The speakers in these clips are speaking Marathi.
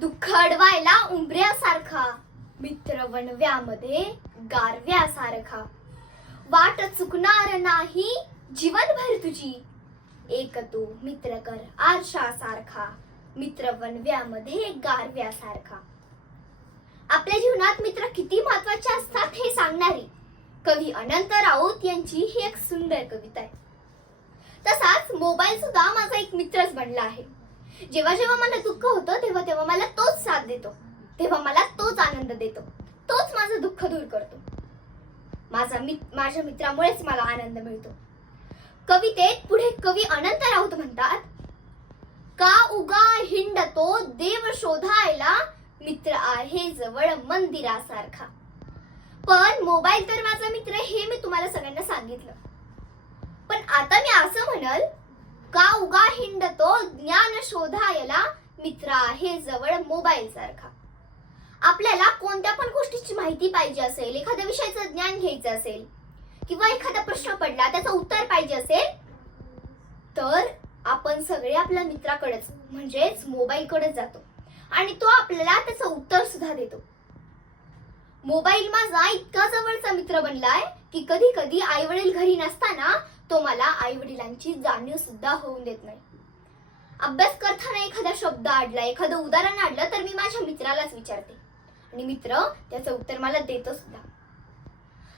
दुःख अडवायला उंबऱ्यासारखा मित्र वणव्यामध्ये गारव्यासारखा वाट चुकणार नाही जीवनभर तुझी. एक तू मित्र कर आरशासारखा. मित्र वनव्यामध्ये गारव्यासारखा आपल्या जीवनात मित्र किती महत्त्वाचे असतात हे सांगणारी कवी अनंत राऊत यांची ही एक सुंदर कविता आहे. तसाच मोबाईल सुद्धा माझा एक मित्रच बनला आहे. जेव्हा जेव्हा मला दुःख होतं तेव्हा तेव्हा मला तोच साथ देतो. तेव्हा मला तोच आनंद देतो. तोच माझं दुःख दूर करतो. माझा मित माझ्या मित्रामुळेच मला आनंद मिळतो. कवितेत पुढे कवी अनंत राऊत म्हणतात का उगा हिंडतो देव शोधायला? मित्र आहे जवळ मंदिरासारखा. पण मोबाईल तर माझा मित्र हे मी तुम्हाला सगळ्यांना सांगितलं. पण आता मी असं म्हणल हिंडतो ज्ञान शोधायला मित्र आहे जवळ मोबाईल सारखा. आपल्याला कोणत्या पण गोष्टीची माहिती पाहिजे असेल एखाद्या विषयाचं ज्ञान घ्यायचं असेल किंवा एखादा प्रश्न पडला त्याचं उत्तर पाहिजे असेल तर आपण सगळे आपल्या मित्राकडेच म्हणजेच मोबाईलकडे जातो. आणि तो आपल्याला त्याचं उत्तर सुद्धा देतो. मोबाईल माझा इतका जवळचा मित्र बनलाय की कधी कधी आई वडील घरी नसताना तो मला आई वडिलांची जाणीव सुद्धा होऊन देत नाही. अभ्यास करताना एखादा शब्द आडला एखादं उदाहरण आडलं तर मी माझ्या मित्रालाच विचारते. आणि मित्र त्याचं उत्तर मला देतो सुद्धा.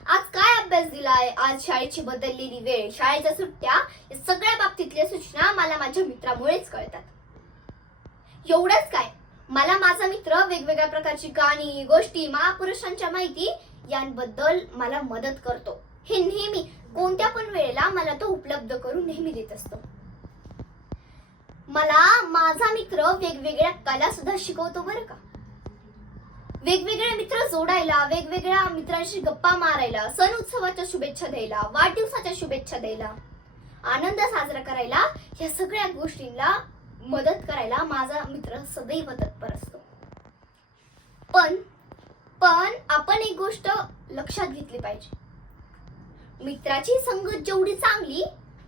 आज काय अभ्यास दिलाय? आज शाळेची बदललेली वेळ शाळेच्या सुट्ट्या या सगळ्या बाबतीतल्या सूचना मला माझ्या मित्रामुळेच कळतात. एवढंच काय? मला माझा मित्र वेगवेगळ्या प्रकारची गाणी गोष्टी महापुरुषांच्या माहिती यांबद्दल मला मदत करतो. हे नेहमी कोणत्या पण वेळेला मला तो उपलब्ध करून नेहमी देत असतो. मला माझा मित्र वेगवेगळ्या कला सुद्धा शिकवतो बरं का. वेगवेगळे मित्र जोडायला वेगवेगळ्या मित्रांशी गप्पा मारायला सण उत्सवाच्या शुभेच्छा द्यायला वाढदिवसाच्या शुभेच्छा द्यायला आनंद साजरा करायला या सगळ्या गोष्टींना मदत करायला माझा मित्र सदैव तत्पर असतो. पण पण आपण एक गोष्ट लक्षात घेतली पाहिजे. मित्राची संगत जेवढी चांगली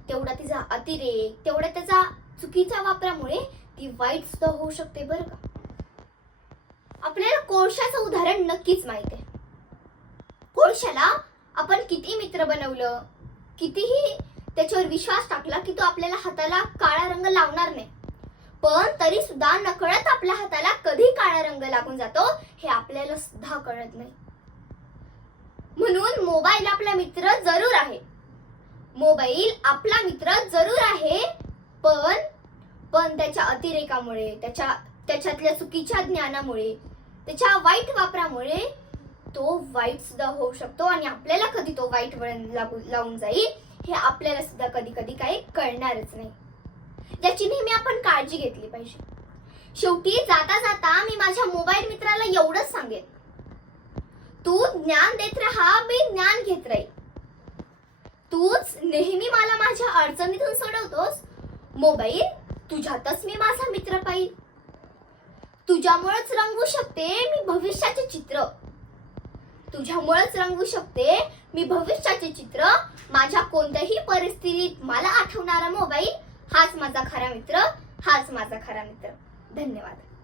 तेवढा तिचा अतिरेक तेवढा त्याचा चुकीच्या वापरामुळे ती वाईट सुद्धा होऊ शकते बरं का? आपल्याला कोळशाचं उदाहरण नक्कीच माहीत आहे. कोळशाला आपण किती मित्र बनवलं कितीही त्याच्यावर विश्वास टाकला की तो आपल्याला हाताला काळा रंग लावणार नाही. पण तरी सुद्धा नकळत आपल्या हाताला कधी काळा रंग लागून जातो हे आपल्याला सुद्धा कळत नाही. म्हणून मोबाईल आपला मित्र जरूर आहे. मोबाईल आपला मित्र जरूर आहे पण पण त्याच्या अतिरेकामुळे त्याच्या त्याच्यातल्या चुकीच्या ज्ञानामुळे त्याच्या वाईट वापरामुळे तो वाईट सुद्धा होऊ शकतो आणि आपल्याला कधी तो वाईट वळण लागू लावून जाईल हे आपल्याला सुद्धा कधी कधी काही कळणारच नाही. ज्याची नेहमी आपण काळजी घेतली पाहिजे. शेवटी जाता जाता मी माझ्या मोबाईल मित्राला एवढंच सांगेन. तू ज्ञान देत राहा मी ज्ञान घेत राहील तूच नेहमी मला माझ्या अडचणीतून सोडवतोस मोबाईल तुझ्यातच मी माझा मित्र पाहिल. तुझ्यामुळेच रंगवू शकते मी भविष्याचे चित्र. तुझ्यामुळेच रंगवू शकते मी भविष्याचे चित्र. माझ्या कोणत्याही परिस्थितीत मला आठवणारा मोबाईल हाच माझा खरा मित्र हाच माझा खरा मित्र. धन्यवाद.